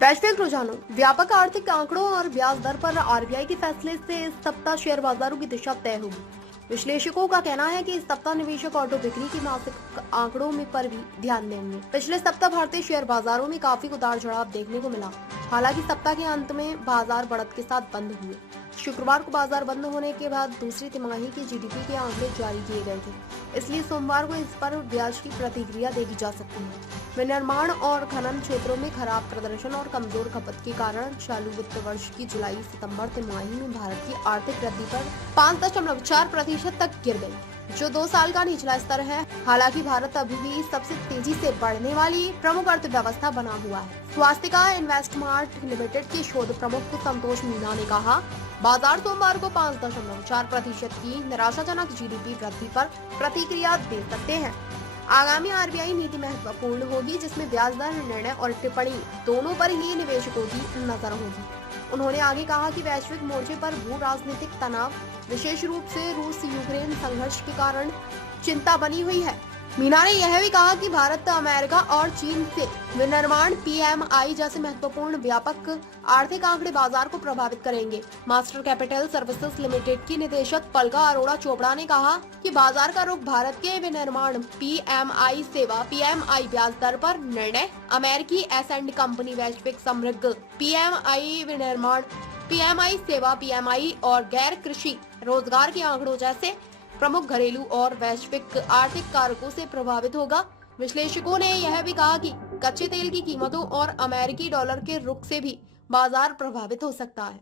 वैश्विक रुझानों, व्यापक आर्थिक आंकड़ों और ब्याज दर पर आरबीआई के फैसले से इस सप्ताह शेयर बाजारों की दिशा तय होगी। विश्लेषकों का कहना है कि इस सप्ताह निवेशक ऑटो बिक्री की मासिक आंकड़ों में पर भी ध्यान देंगे। पिछले सप्ताह भारतीय शेयर बाजारों में काफी उतार चढ़ाव देखने को मिला। हालांकि सप्ताह के अंत में बाजार बढ़त के साथ बंद हुए। शुक्रवार को बाजार बंद होने के बाद दूसरी तिमाही के जीडीपी के आंकड़े जारी किए गए थे, इसलिए सोमवार को इस पर ब्याज की प्रतिक्रिया देखी जा सकती है। विनिर्माण और खनन क्षेत्रों में खराब प्रदर्शन और कमजोर खपत के कारण चालू वित्त वर्ष की जुलाई सितंबर तिमाही में भारत की आर्थिक वृद्धि पर 5.4% तक गिर गई, जो 2 साल का निचला स्तर है। हालांकि भारत अभी भी सबसे तेजी से बढ़ने वाली प्रमुख अर्थव्यवस्था बना हुआ है। स्वास्थ्य इन्वेस्टमार्ट लिमिटेड के शोध प्रमुख संतोष मीना ने कहा, बाजार सोमवार को 5.4% की निराशाजनक जीडीपी वृद्धि पर प्रतिक्रिया दे सकते हैं। आगामी आरबीआई नीति महत्वपूर्ण होगी, जिसमें ब्याज दर निर्णय और टिप्पणी दोनों पर ही निवेशकों की नजर होगी। उन्होंने आगे कहा कि वैश्विक मोर्चे पर भू राजनीतिक तनाव, विशेष रूप से रूस यूक्रेन संघर्ष के कारण चिंता बनी हुई है। मीना ने यह भी कहा कि भारत, अमेरिका और चीन से विनिर्माण, पीएमआई जैसे महत्वपूर्ण व्यापक आर्थिक आंकड़े बाजार को प्रभावित करेंगे। मास्टर कैपिटल सर्विसेज लिमिटेड की निदेशक पलका अरोड़ा चोपड़ा ने कहा कि बाजार का रुख भारत के विनिर्माण, पीएमआई सेवा, पीएमआई ब्याज दर पर निर्णय, अमेरिकी एस एंड कंपनी वैश्विक समृद्ध, पीएमआई विनिर्माण, पीएमआई सेवा, पीएमआई और गैर कृषि रोजगार के आंकड़ों जैसे प्रमुख घरेलू और वैश्विक आर्थिक कारकों से प्रभावित होगा। विश्लेषकों ने यह भी कहा कि कच्चे तेल की कीमतों और अमेरिकी डॉलर के रुख से भी बाजार प्रभावित हो सकता है।